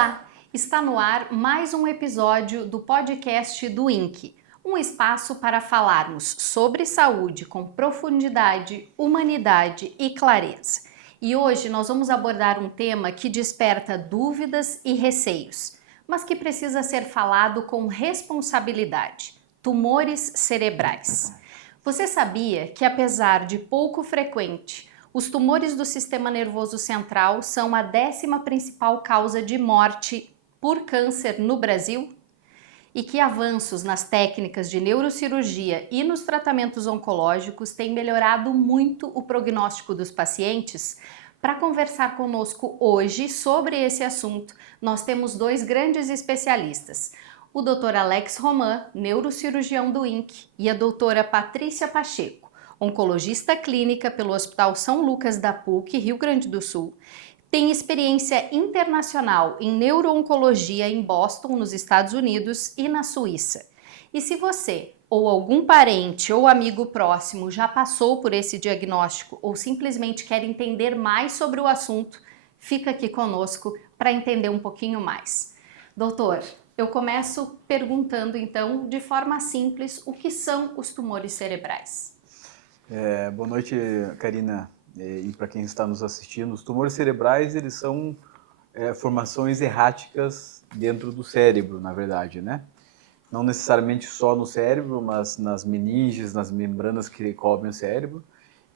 Olá! Está no ar mais um episódio do podcast do INC, um espaço para falarmos sobre saúde com profundidade, humanidade e clareza. E hoje nós vamos abordar um tema que desperta dúvidas e receios, mas que precisa ser falado com responsabilidade: tumores cerebrais. Você sabia que, apesar de pouco frequente, os tumores do sistema nervoso central são a 10ª principal causa de morte por câncer no Brasil? E que avanços nas técnicas de neurocirurgia e nos tratamentos oncológicos têm melhorado muito o prognóstico dos pacientes? Para conversar conosco hoje sobre esse assunto, nós temos dois grandes especialistas: o Dr. Alex Roman, neurocirurgião do INC, e a doutora Patrícia Pacheco, oncologista clínica pelo Hospital São Lucas da PUC, Rio Grande do Sul. Tem experiência internacional em neuro-oncologia em Boston, nos Estados Unidos, e na Suíça. E se você ou algum parente ou amigo próximo já passou por esse diagnóstico ou simplesmente quer entender mais sobre o assunto, fica aqui conosco para entender um pouquinho mais. Doutor, eu começo perguntando então, de forma simples, o que são os tumores cerebrais? Boa noite, Karina, e para quem está nos assistindo. Os tumores cerebrais, eles são formações erráticas dentro do cérebro, na verdade, né? Não necessariamente só no cérebro, mas nas meninges, nas membranas que cobrem o cérebro.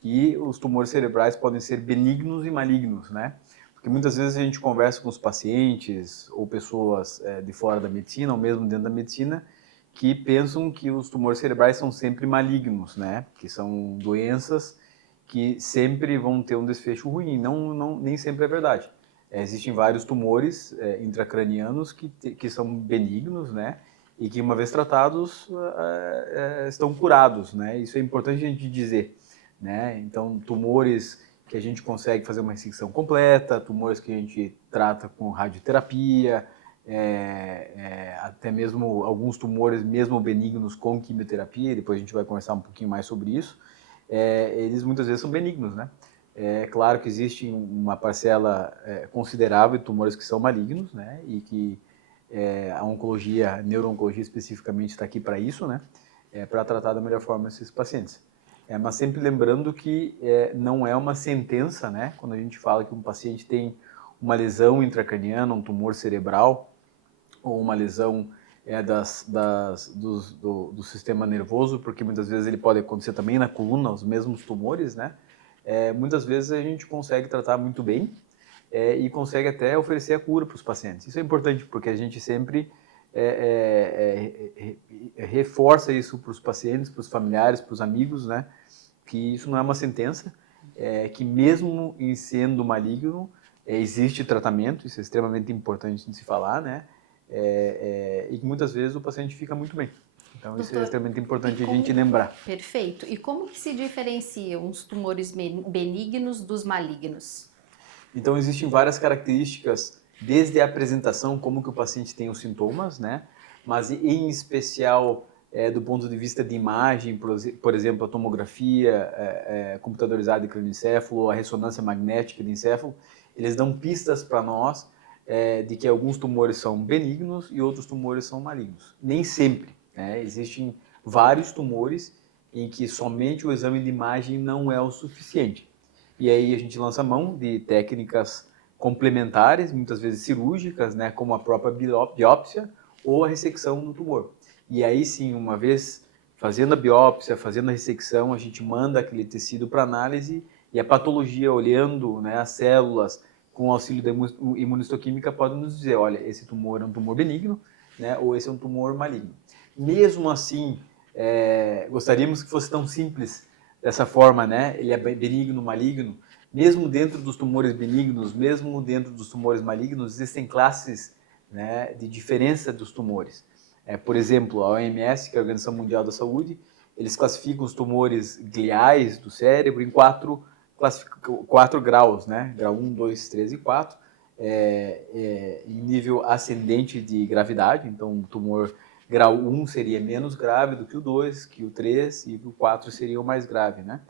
E os tumores cerebrais podem ser benignos e malignos, né? Porque muitas vezes a gente conversa com os pacientes ou pessoas de fora da medicina, ou mesmo dentro da medicina, que pensam que os tumores cerebrais são sempre malignos, né? Que são doenças que sempre vão ter um desfecho ruim. Nem sempre é verdade. Existem vários tumores intracranianos que são benignos, né? E que, uma vez tratados, estão curados, né? Isso é importante a gente dizer, né? Então, tumores que a gente consegue fazer uma ressecção completa, tumores que a gente trata com radioterapia, até mesmo alguns tumores mesmo benignos com quimioterapia, depois a gente vai conversar um pouquinho mais sobre isso, eles muitas vezes são benignos, né? É claro que existe uma parcela considerável de tumores que são malignos, né? E que a oncologia, a neuro-oncologia especificamente está aqui para isso, né? Para tratar da melhor forma esses pacientes. Mas sempre lembrando que não é uma sentença, né? Quando a gente fala que um paciente tem uma lesão intracraniana, um tumor cerebral, ou uma lesão do sistema nervoso, porque muitas vezes ele pode acontecer também na coluna, os mesmos tumores, né? Muitas vezes a gente consegue tratar muito bem e consegue até oferecer a cura para os pacientes. Isso é importante, porque a gente sempre reforça isso para os pacientes, para os familiares, para os amigos, né? Que isso não é uma sentença, que mesmo em sendo maligno, existe tratamento, isso é extremamente importante de se falar, né? E que muitas vezes o paciente fica muito bem. Então, isso é extremamente importante a gente lembrar. Perfeito. E como que se diferenciam os tumores benignos dos malignos? Então, existem várias características, desde a apresentação, como que o paciente tem os sintomas, né? Mas, em especial, do ponto de vista de imagem, por exemplo, a tomografia computadorizada de crânioencéfalo, a ressonância magnética de encéfalo, eles dão pistas para nós de que alguns tumores são benignos e outros tumores são malignos. Nem sempre, né? Existem vários tumores em que somente o exame de imagem não é o suficiente. E aí a gente lança mão de técnicas complementares, muitas vezes cirúrgicas, né, como a própria biópsia ou a ressecção do tumor. E aí sim, uma vez fazendo a biópsia, fazendo a ressecção, a gente manda aquele tecido para análise e a patologia, olhando, né, as células com o auxílio da imunistoquímica, pode nos dizer, olha, esse tumor é um tumor benigno, né, ou esse é um tumor maligno. Mesmo assim, gostaríamos que fosse tão simples dessa forma, né? Ele é benigno, maligno. Mesmo dentro dos tumores benignos, mesmo dentro dos tumores malignos, existem classes, né, de diferença dos tumores. Por exemplo, a OMS, que é a Organização Mundial da Saúde, eles classificam os tumores gliais do cérebro em quatro graus, né? Grau 1, 2, 3 e 4, em nível ascendente de gravidade. Então, um tumor grau 1 seria menos grave do que o 2, que o 3 e o 4 seria o mais grave, né?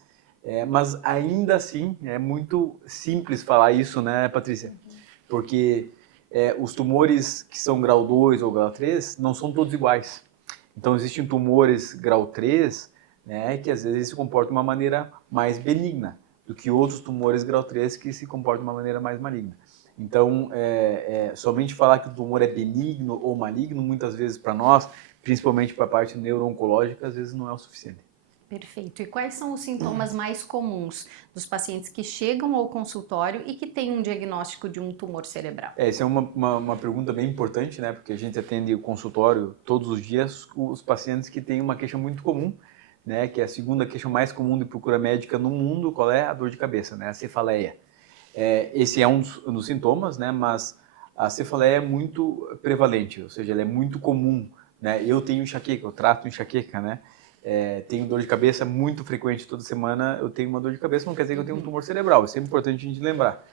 Mas ainda assim é muito simples falar isso, né, Patrícia? Porque os tumores que são grau 2 ou grau 3 não são todos iguais. Então, existem tumores grau 3, né, que às vezes se comportam de uma maneira mais benigna do que outros tumores grau 3 que se comportam de uma maneira mais maligna. Então, somente falar que o tumor é benigno ou maligno, muitas vezes para nós, principalmente para a parte neuro-oncológica, às vezes não é o suficiente. Perfeito. E quais são os sintomas mais comuns dos pacientes que chegam ao consultório e que têm um diagnóstico de um tumor cerebral? Essa é uma pergunta bem importante, né? Porque a gente atende o consultório todos os dias os pacientes que têm uma queixa muito comum, né? Que é a segunda queixa mais comum de procura médica no mundo, qual é? A dor de cabeça, né? A cefaleia. Esse é um dos sintomas, né? Mas a cefaleia é muito prevalente, ou seja, ela é muito comum, né? Eu tenho enxaqueca, eu trato enxaqueca, né? Tenho dor de cabeça muito frequente, toda semana eu tenho uma dor de cabeça, não quer dizer que eu tenho um tumor cerebral, isso é importante a gente lembrar.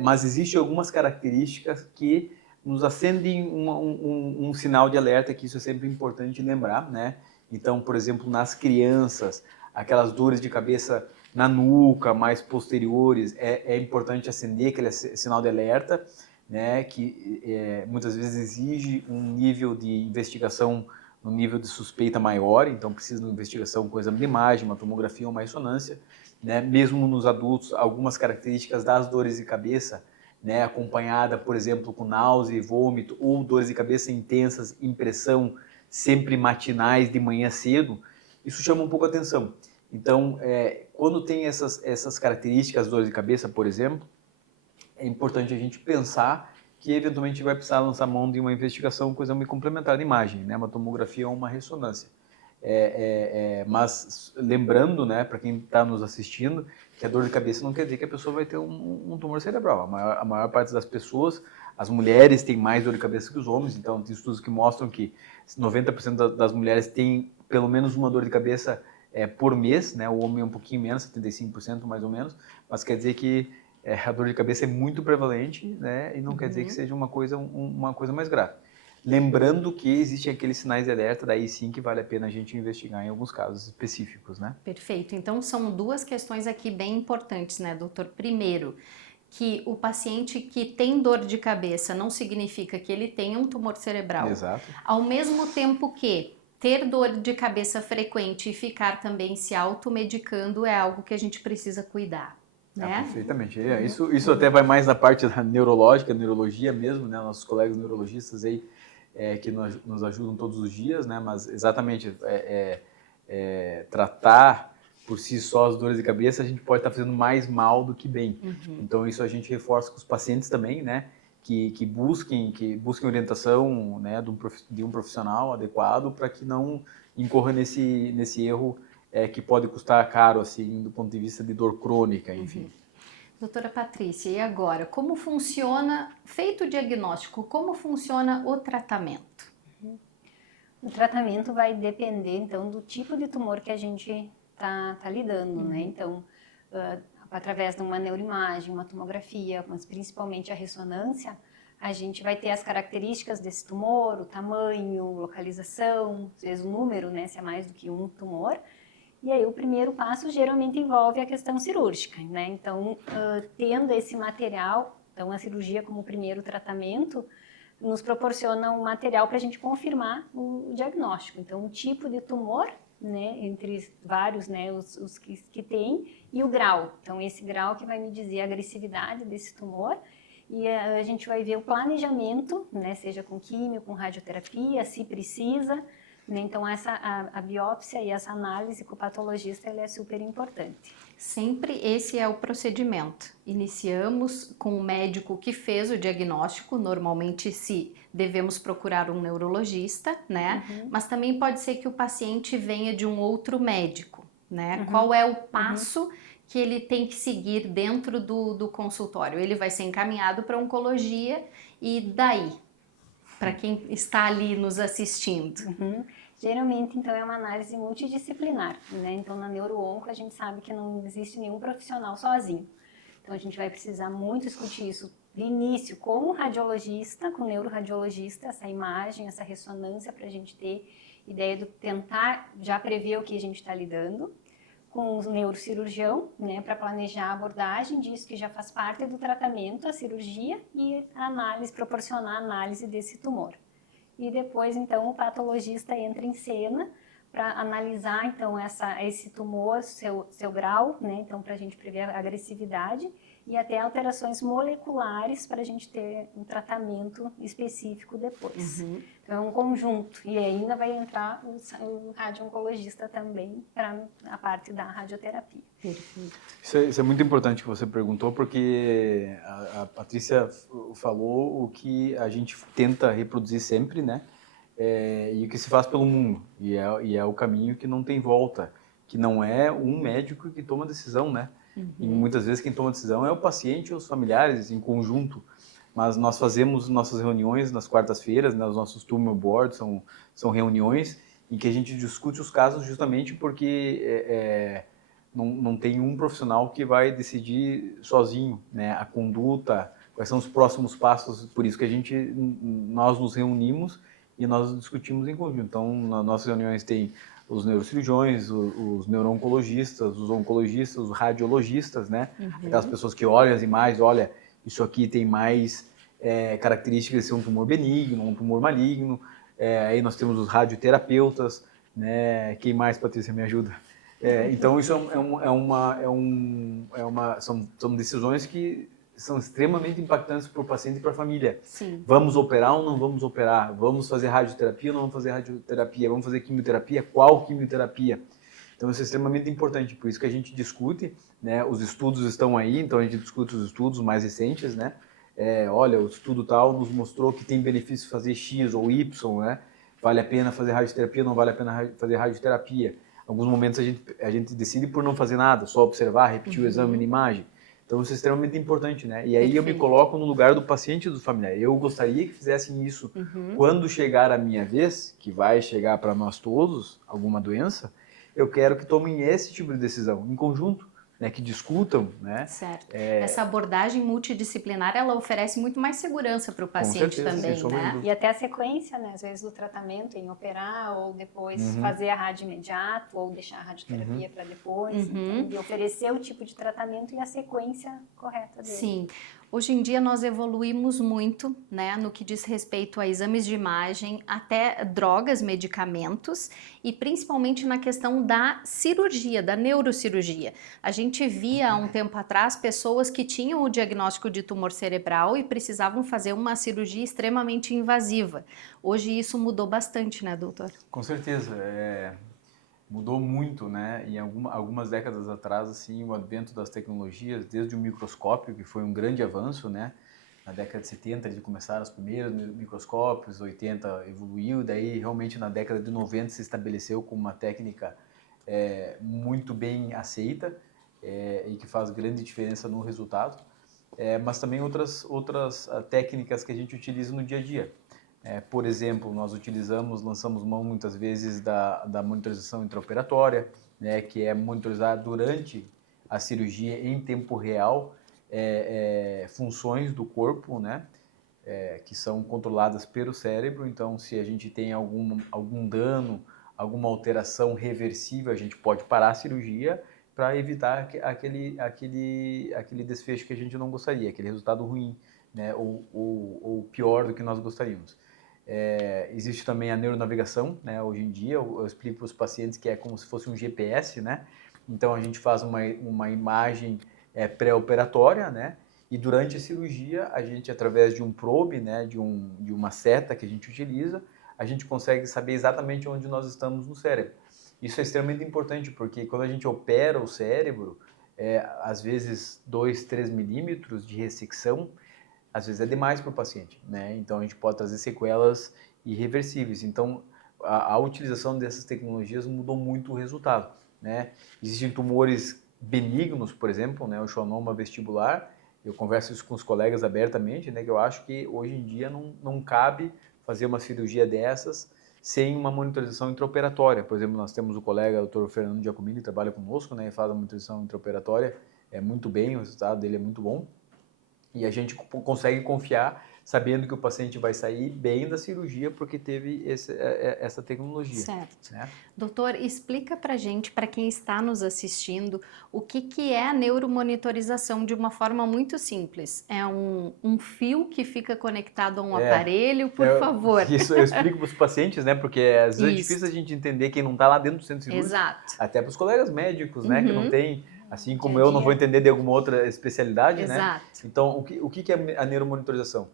Mas existem algumas características que nos acendem um sinal de alerta, que isso é sempre importante lembrar, né? Então, por exemplo, nas crianças, aquelas dores de cabeça na nuca, mais posteriores, é importante acender aquele sinal de alerta, né? Que muitas vezes exige um nível de investigação, um nível de suspeita maior, então precisa de uma investigação com exame de imagem, uma tomografia ou uma ressonância, né? Mesmo nos adultos, algumas características das dores de cabeça, né? Acompanhada, por exemplo, com náusea e vômito, ou dores de cabeça intensas, impressão, sempre matinais, de manhã cedo, isso chama um pouco a atenção. Então, quando tem essas características, dores de cabeça, por exemplo, é importante a gente pensar que eventualmente vai precisar lançar mão de uma investigação com exame complementar de imagem, né? Uma tomografia ou uma ressonância. Mas lembrando, né, para quem está nos assistindo, que a dor de cabeça não quer dizer que a pessoa vai ter um tumor cerebral. A maior parte das pessoas, as mulheres têm mais dor de cabeça que os homens, então tem estudos que mostram que 90% das mulheres têm pelo menos uma dor de cabeça por mês, né? O homem é um pouquinho menos, 75% mais ou menos, mas quer dizer que a dor de cabeça é muito prevalente, né? E não quer dizer que seja uma coisa mais grave. Lembrando que existem aqueles sinais de alerta, daí sim que vale a pena a gente investigar em alguns casos específicos, né? Perfeito. Então, são duas questões aqui bem importantes, né, doutor? Primeiro, que o paciente que tem dor de cabeça não significa que ele tenha um tumor cerebral. Exato. Ao mesmo tempo que ter dor de cabeça frequente e ficar também se automedicando é algo que a gente precisa cuidar, né? Perfeitamente. Isso até vai mais na parte da neurológica, neurologia mesmo, né? Nossos colegas neurologistas aí que nos ajudam todos os dias, né? Mas exatamente tratar por si só as dores de cabeça, a gente pode estar fazendo mais mal do que bem. Então isso a gente reforça com os pacientes também, né? Que busquem orientação, né, de um profissional adequado para que não incorra nesse erro que pode custar caro, assim, do ponto de vista de dor crônica, enfim. Doutora Patrícia, e agora, como funciona, feito o diagnóstico, como funciona o tratamento? O tratamento vai depender, então, do tipo de tumor que a gente tá lidando, né? Então, através de uma neuroimagem, uma tomografia, mas principalmente a ressonância, a gente vai ter as características desse tumor, o tamanho, localização, às vezes o número, né? Se é mais do que um tumor. E aí o primeiro passo geralmente envolve a questão cirúrgica, né? Então, tendo esse material, então a cirurgia como primeiro tratamento, nos proporciona um material para a gente confirmar o diagnóstico. Então, o tipo de tumor, né, entre vários, né, os que tem, e o grau. Então, esse grau que vai me dizer a agressividade desse tumor. E a gente vai ver o planejamento, né, seja com químio, com radioterapia, se precisa. Então, a biópsia e essa análise com o patologista ela é super importante. Sempre esse é o procedimento. Iniciamos com o médico que fez o diagnóstico, normalmente se devemos procurar um neurologista, né? Mas também pode ser que o paciente venha de um outro médico, né? Qual é o passo que ele tem que seguir dentro do consultório? Ele vai ser encaminhado para oncologia e daí? Para quem está ali nos assistindo. Geralmente, então, é uma análise multidisciplinar, né? Então, na neuro-onco, a gente sabe que não existe nenhum profissional sozinho. Então, a gente vai precisar muito discutir isso de início com o radiologista, com o neuroradiologista, essa imagem, essa ressonância, para a gente ter ideia de tentar já prever o que a gente está lidando. com o neurocirurgião, né, para planejar a abordagem disso, que já faz parte do tratamento, a cirurgia e a análise, proporcionar a análise desse tumor. E depois, então, o patologista entra em cena para analisar, então, esse tumor, seu grau, né, então, para a gente prever a agressividade e até alterações moleculares para a gente ter um tratamento específico depois. Então, é um conjunto. E ainda vai entrar o radio-oncologista também para a parte da radioterapia. Perfeito. Isso é muito importante que você perguntou, porque a Patrícia falou o que a gente tenta reproduzir sempre, né? E o que se faz pelo mundo. E é o caminho que não tem volta, que não é um médico que toma decisão, né? E muitas vezes quem toma decisão é o paciente ou os familiares em conjunto. Mas nós fazemos nossas reuniões nas quartas-feiras, né? Os nossos tumor boards são reuniões em que a gente discute os casos justamente porque não tem um profissional que vai decidir sozinho, né? A conduta, quais são os próximos passos. Por isso que nós nos reunimos e nós discutimos em conjunto. Então, nas nossas reuniões tem os neurocirurgiões, os neuro-oncologistas, os oncologistas, os radiologistas, né? Aquelas pessoas que olham as imagens, olha, isso aqui tem mais características de ser um tumor benigno, um tumor maligno. Aí nós temos os radioterapeutas, né? Quem mais, Patrícia, me ajuda? Então, isso são decisões que são extremamente impactantes para o paciente e para a família. Sim. Vamos operar ou não vamos operar? Vamos fazer radioterapia ou não vamos fazer radioterapia? Vamos fazer quimioterapia? Qual quimioterapia? Então, isso é extremamente importante. Por isso que a gente discute, né? Os estudos estão aí, então a gente discute os estudos mais recentes, né? Olha, o estudo tal nos mostrou que tem benefício fazer X ou Y, né? Vale a pena fazer radioterapia ou não vale a pena fazer radioterapia? Em alguns momentos a gente decide por não fazer nada, só observar, repetir o exame de imagem. Então, isso é extremamente importante, né? E aí eu me coloco no lugar do paciente e do familiar. Eu gostaria que fizessem isso quando chegar a minha vez, que vai chegar para nós todos, alguma doença, eu quero que tomem esse tipo de decisão, em conjunto, né? Que discutam, né? Certo. Essa abordagem multidisciplinar, ela oferece muito mais segurança para o paciente certeza, também, sem sombra de né? dúvida. E até a sequência, né, às vezes, do tratamento, em operar ou depois fazer a rádio imediato ou deixar a radioterapia para depois. Então, de oferecer o tipo de tratamento e a sequência correta dele. Sim. Hoje em dia nós evoluímos muito, né, no que diz respeito a exames de imagem, até drogas, medicamentos e principalmente na questão da cirurgia, da neurocirurgia. A gente via há um tempo atrás pessoas que tinham o diagnóstico de tumor cerebral e precisavam fazer uma cirurgia extremamente invasiva. Hoje isso mudou bastante, né, doutor? Com certeza. Mudou muito, né? E algumas décadas atrás, assim, o advento das tecnologias, desde o microscópio, que foi um grande avanço, né? Na década de 70 eles começaram os primeiros microscópios, 80 evoluiu, daí realmente na década de 90 se estabeleceu como uma técnica muito bem aceita e que faz grande diferença no resultado, mas também outras técnicas que a gente utiliza no dia a dia. Por exemplo, nós lançamos mão muitas vezes da monitorização intraoperatória, né, que é monitorizar durante a cirurgia em tempo real funções do corpo, né, que são controladas pelo cérebro. Então, se a gente tem algum dano, alguma alteração reversível, a gente pode parar a cirurgia para evitar aquele desfecho que a gente não gostaria, aquele resultado ruim, né, ou pior do que nós gostaríamos. Existe também a neuronavegação, né? Hoje em dia eu explico para os pacientes que é como se fosse um GPS, né? Então a gente faz uma imagem pré-operatória, né? E durante a cirurgia a gente, através de um probe, né? De uma seta que a gente utiliza, a gente consegue saber exatamente onde nós estamos no cérebro. Isso é extremamente importante porque quando a gente opera o cérebro, às vezes 2, 3 milímetros de ressecção, às vezes é demais para o paciente, né? Então a gente pode trazer sequelas irreversíveis. Então a utilização dessas tecnologias mudou muito o resultado, né? Existem tumores benignos, por exemplo, né? O schwannoma vestibular. Eu converso isso com os colegas abertamente, né? Que eu acho que hoje em dia não cabe fazer uma cirurgia dessas sem uma monitorização intraoperatória. Por exemplo, nós temos o colega, o Dr. Fernando Giacomini, que trabalha conosco, né? E faz a monitorização intraoperatória muito bem, o resultado dele é muito bom. E a gente consegue confiar sabendo que o paciente vai sair bem da cirurgia porque teve essa tecnologia. Certo. Né? Doutor, explica pra gente, para quem está nos assistindo, o que é a neuromonitorização de uma forma muito simples. É um fio que fica conectado a um aparelho, por favor. Isso eu explico para os pacientes, né? Porque às vezes é difícil a gente entender quem não está lá dentro do centro cirúrgico. Exato. Até para os colegas médicos, né? Que não tem, assim como Dia a eu, não vou dia. entender de alguma outra especialidade, né? Exato. Então, o que é a neuromonitorização?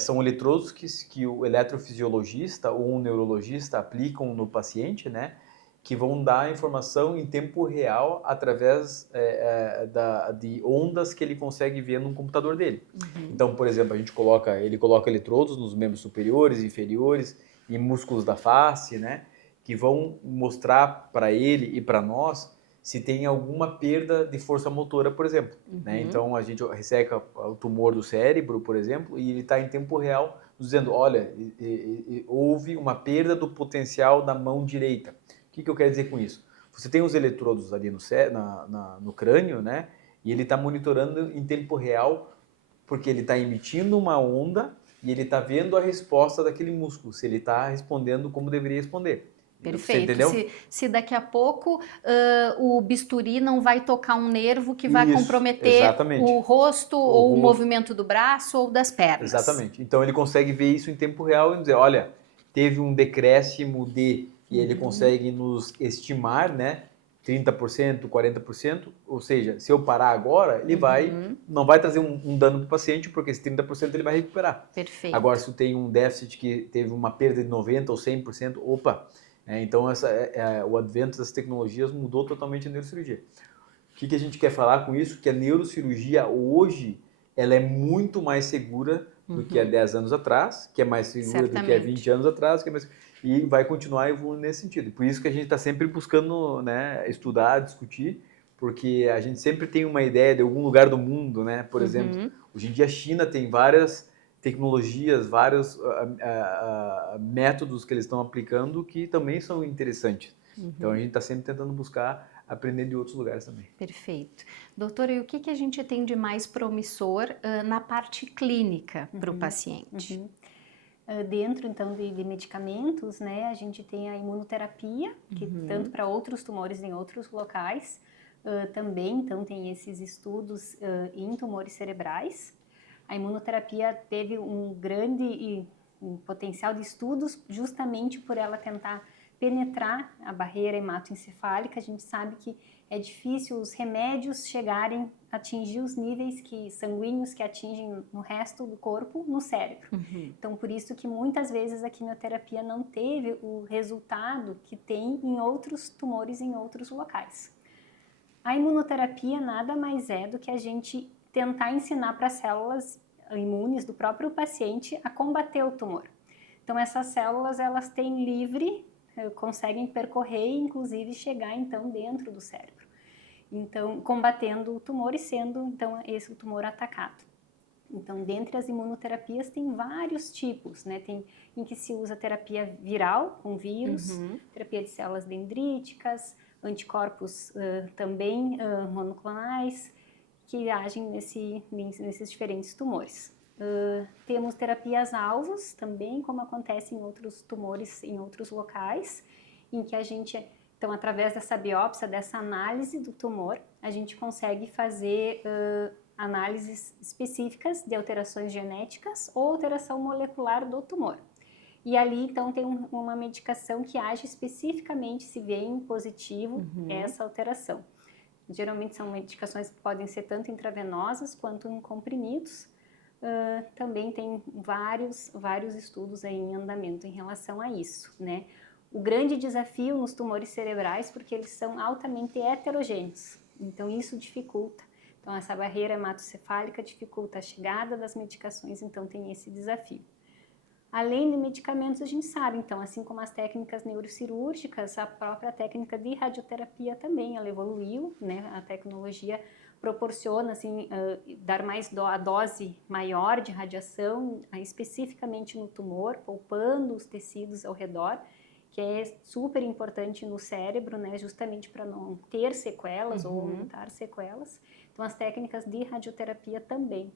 São eletrodos que o eletrofisiologista ou um neurologista aplicam no paciente, né? Que vão dar informação em tempo real através de ondas que ele consegue ver no computador dele. Então, por exemplo, ele coloca eletrodos nos membros superiores, inferiores e músculos da face, né? Que vão mostrar para ele e para nós se tem alguma perda de força motora, por exemplo. Né? Então, a gente resseca o tumor do cérebro, por exemplo, e ele está em tempo real nos dizendo, olha, houve uma perda do potencial da mão direita. O que eu quero dizer com isso? Você tem os eletrodos ali no crânio, né? E ele está monitorando em tempo real porque ele está emitindo uma onda e ele está vendo a resposta daquele músculo, se ele está respondendo como deveria responder. Perfeito. Você entendeu? Se daqui a pouco o bisturi não vai tocar um nervo que vai comprometer exatamente. o rosto ou o movimento do braço ou das pernas. Exatamente. Então ele consegue ver isso em tempo real e dizer, olha, teve um decréscimo de... E ele consegue nos estimar, né? 30%, 40%, ou seja, se eu parar agora, ele não vai trazer um dano para o paciente, porque esse 30% ele vai recuperar. Perfeito. Agora, se tem um déficit que teve uma perda de 90% ou 100%, opa! Então, o advento das tecnologias mudou totalmente a neurocirurgia. O que a gente quer falar com isso? Que a neurocirurgia hoje, ela é muito mais segura do que há 10 anos atrás, que é mais segura do que há 20 anos atrás, e vai continuar evoluindo nesse sentido. Por isso que a gente está sempre buscando, né, estudar, discutir, porque a gente sempre tem uma ideia de algum lugar do mundo, né? Por exemplo, hoje em dia a China tem várias tecnologias, vários métodos que eles estão aplicando que também são interessantes. Então a gente está sempre tentando buscar aprender de outros lugares também. Perfeito. Doutora, e o que a gente tem de mais promissor na parte clínica para o paciente? Dentro, então, de medicamentos, né, a gente tem a imunoterapia, que tanto para outros tumores em outros locais, também, então, tem esses estudos em tumores cerebrais. A imunoterapia teve um grande potencial de estudos justamente por ela tentar penetrar a barreira hematoencefálica. A gente sabe que é difícil os remédios atingir os níveis sanguíneos que atingem no resto do corpo, no cérebro. Então, por isso que muitas vezes a quimioterapia não teve o resultado que tem em outros tumores em outros locais. A imunoterapia nada mais é do que a gente tentar ensinar para as células imunes do próprio paciente a combater o tumor. Então, essas células, elas têm conseguem percorrer e, inclusive, chegar, então, dentro do cérebro. Então, combatendo o tumor e sendo, então, esse o tumor atacado. Então, dentre as imunoterapias, tem vários tipos, né? Tem em que se usa terapia viral, com vírus, terapia de células dendríticas, anticorpos também monoclonais, que agem nesses diferentes tumores. Temos terapias-alvos também, como acontece em outros tumores, em outros locais, em que a gente, então, através dessa biópsia, dessa análise do tumor, a gente consegue fazer análises específicas de alterações genéticas ou alteração molecular do tumor. E ali, então, tem uma medicação que age especificamente se vê em positivo essa alteração. Geralmente são medicações que podem ser tanto intravenosas quanto em comprimidos. Também tem vários estudos aí em andamento em relação a isso, né? O grande desafio nos tumores cerebrais, porque eles são altamente heterogêneos, então isso dificulta. Então essa barreira hematocefálica dificulta a chegada das medicações, então tem esse desafio. Além de medicamentos, a gente sabe, então, assim como as técnicas neurocirúrgicas, a própria técnica de radioterapia também, ela evoluiu, né? A tecnologia proporciona, assim, dar a dose maior de radiação, especificamente no tumor, poupando os tecidos ao redor, que é super importante no cérebro, né? Justamente para não ter sequelas ou aumentar sequelas. Então, as técnicas de radioterapia também.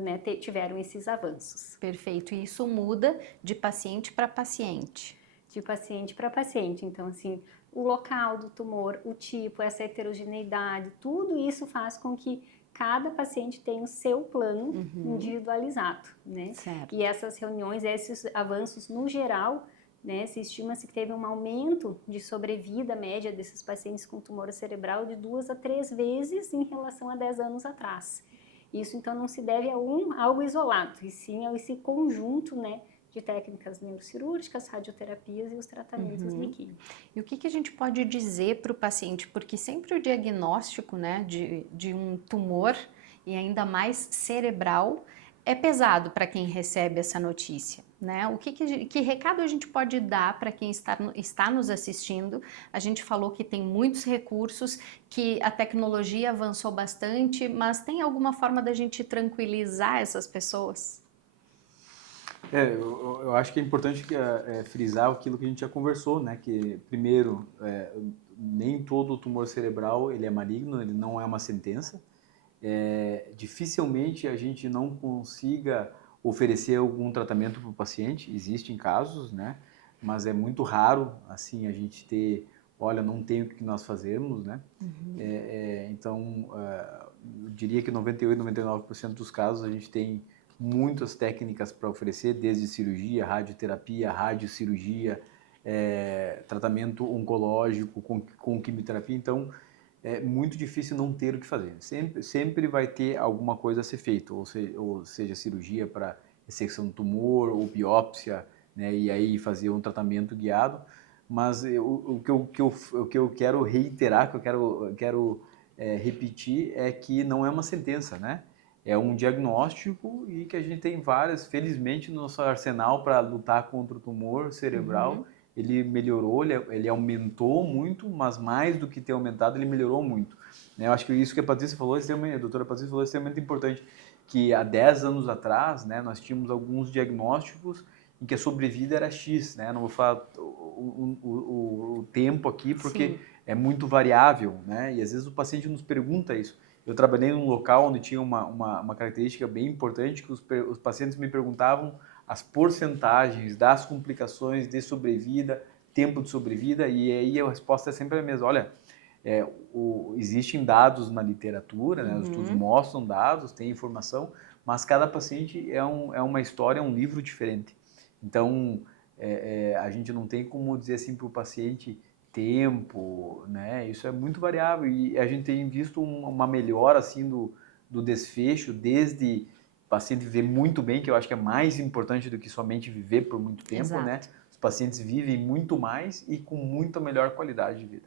né, tiveram esses avanços. Perfeito. E isso muda de paciente para paciente. De paciente para paciente. Então, assim, o local do tumor, o tipo, essa heterogeneidade, tudo isso faz com que cada paciente tenha o seu plano individualizado, né? Certo. E essas reuniões, esses avanços no geral, né, se estima-se que teve um aumento de sobrevida média desses pacientes com tumor cerebral de 2 a 3 vezes em relação a 10 anos atrás. Isso, então, não se deve a algo isolado, e sim a esse conjunto, né, de técnicas neurocirúrgicas, radioterapias e os tratamentos de químio. E o que a gente pode dizer para o paciente? Porque sempre o diagnóstico, né, de um tumor, e ainda mais cerebral, é pesado para quem recebe essa notícia, né? Que recado a gente pode dar para quem está nos assistindo? A gente falou que tem muitos recursos, que a tecnologia avançou bastante, mas tem alguma forma da gente tranquilizar essas pessoas? Eu acho que é importante frisar aquilo que a gente já conversou, né? Que, primeiro, nem todo tumor cerebral ele é maligno, ele não é uma sentença. Dificilmente a gente não consiga oferecer algum tratamento para o paciente, existem casos, né? Mas é muito raro, assim, a gente ter, olha, não tem o que nós fazermos, né? Então, eu diria que 98, 99% dos casos a gente tem muitas técnicas para oferecer, desde cirurgia, radioterapia, radiocirurgia, tratamento oncológico com quimioterapia. Então, é muito difícil não ter o que fazer. Sempre vai ter alguma coisa a ser feita, ou seja cirurgia para ressecção do tumor, ou biópsia, né, e aí fazer um tratamento guiado. Mas o que eu quero reiterar, que eu quero repetir, é que não é uma sentença, né? É um diagnóstico e que a gente tem várias, felizmente, no nosso arsenal para lutar contra o tumor cerebral. Ele melhorou, ele aumentou muito, mas mais do que ter aumentado, ele melhorou muito. Eu acho que isso que a Patrícia falou, a doutora Patrícia falou, é extremamente importante, que há 10 anos atrás, né, nós tínhamos alguns diagnósticos em que a sobrevida era X, né? Não vou falar o tempo aqui, porque é muito variável, né? E às vezes o paciente nos pergunta isso. Eu trabalhei num local onde tinha uma característica bem importante, que os pacientes me perguntavam as porcentagens das complicações de sobrevida, tempo de sobrevida, e aí a resposta é sempre a mesma. Olha, existem dados na literatura, né? Os estudos mostram dados, tem informação, mas cada paciente é uma história, é um livro diferente. Então, a gente não tem como dizer assim para o paciente tempo, né? Isso é muito variável e a gente tem visto uma melhora assim do desfecho, desde o paciente viver muito bem, que eu acho que é mais importante do que somente viver por muito tempo. Exato. Né? Os pacientes vivem muito mais e com muito melhor qualidade de vida.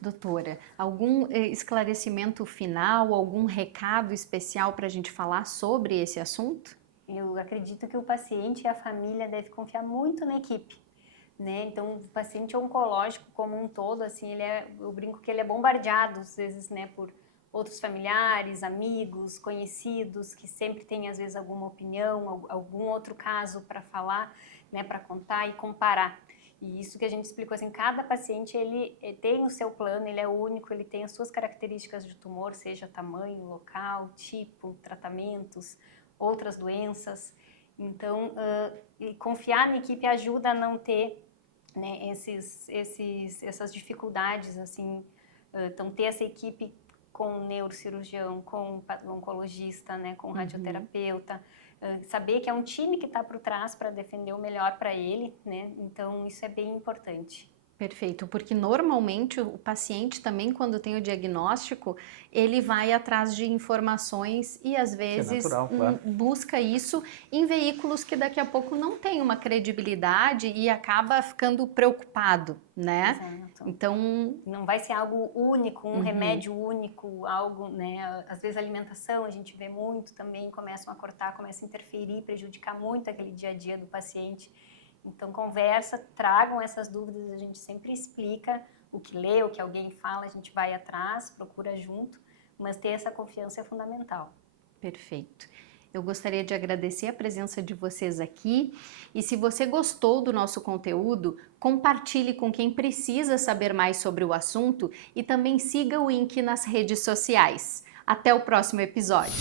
Doutora, algum esclarecimento final, algum recado especial para a gente falar sobre esse assunto? Eu acredito que o paciente e a família devem confiar muito na equipe. Né? Então, o paciente oncológico como um todo, assim, eu brinco que ele é bombardeado, às vezes, né, por outros familiares, amigos, conhecidos, que sempre têm, às vezes, alguma opinião, algum outro caso para falar, né, para contar e comparar. E isso que a gente explicou, assim, cada paciente, ele tem o seu plano, ele é único, ele tem as suas características de tumor, seja tamanho, local, tipo, tratamentos, outras doenças. Então, e confiar na equipe ajuda a não ter, né, essas dificuldades, assim. Então, ter essa equipe com neurocirurgião, com oncologista, né, com radioterapeuta, saber que é um time que está por trás para defender o melhor para ele, né? Então, isso é bem importante. Perfeito, porque normalmente o paciente também, quando tem o diagnóstico, ele vai atrás de informações e às vezes busca isso em veículos que daqui a pouco não tem uma credibilidade e acaba ficando preocupado, né? Exato. Então, não vai ser algo único, um remédio único, algo, né? Às vezes a alimentação a gente vê muito também, começam a cortar, começa a interferir, prejudicar muito aquele dia a dia do paciente. Então, conversa, tragam essas dúvidas, a gente sempre explica o que lê, o que alguém fala, a gente vai atrás, procura junto, mas ter essa confiança é fundamental. Perfeito. Eu gostaria de agradecer a presença de vocês aqui e se você gostou do nosso conteúdo, compartilhe com quem precisa saber mais sobre o assunto e também siga o INC nas redes sociais. Até o próximo episódio!